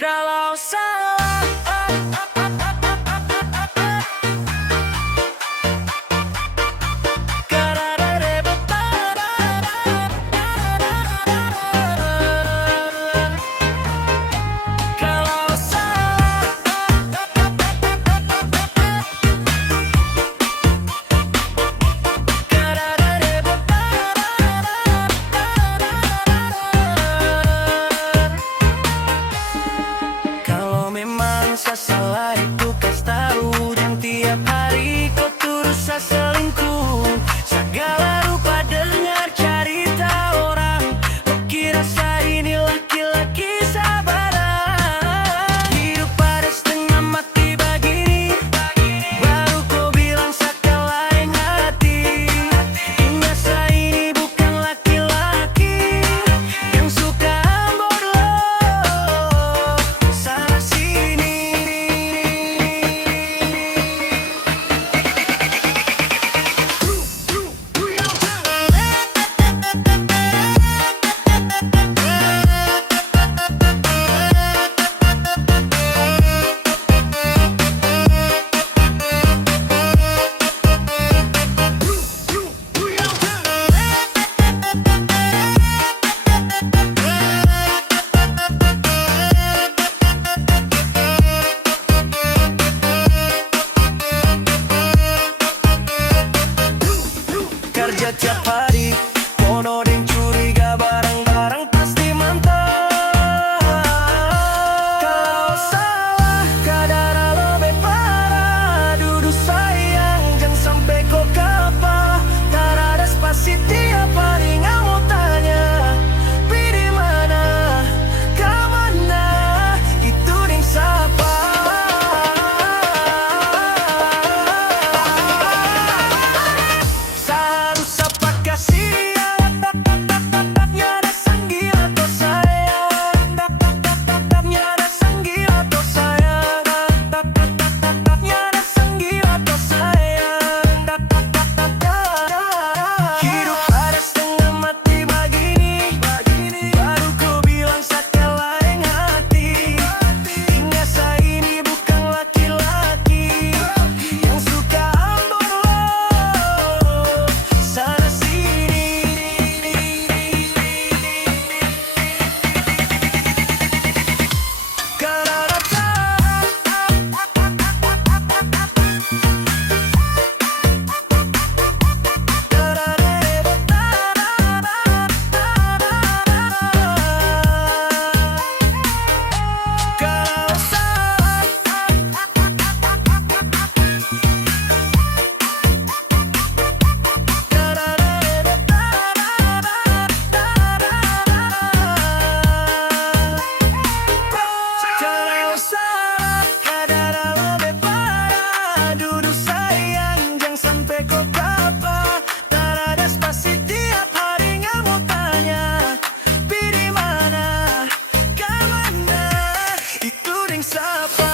Kalau salah Kalau salah Kalau memang saya salah itu kasih tahu. Dan tiap hari kau terus saya selingkuh. Segala rupa dengar cerita orang. Kau kira saya ini laki-laki sabaran. Hidup pada setengah mati begini. Baru kau bilang saya lain hati. Ingat saya ini bukan laki-laki yang suka amborloh sana sini. Kerja tiap hari, penuh dan curiga, barang-barang pasti mantap. Kalau salah, kadar lebih parah. Duduk sayang, jangan sampai kau kapal. Tak ada spasi tiap hari nggak mau tanya. Pilih mana, kau mana, itu yang siapa. Seharusnya apa kasih nyada sanggil atau sayang. Nyada sanggil atau sayang. Nyada sanggil atau sayang. Hidup pada setengah mati begini. Baru kau bilang saya lain hati. Ingat saya ini bukan laki-laki yang suka amborloh sana sini. Kalau salah Kalau salah, kadar lebih parah. Duduk sayang, jangan sampai kau kapal. Tak ada spasi tiap hari nggak mau tanya. Pilih mana, kau mana, itu yang siapa.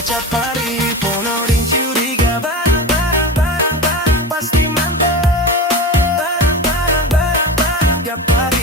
Setiap hari penuh dan curiga, barang-barang pasti mantap. Barang-barang tiap hari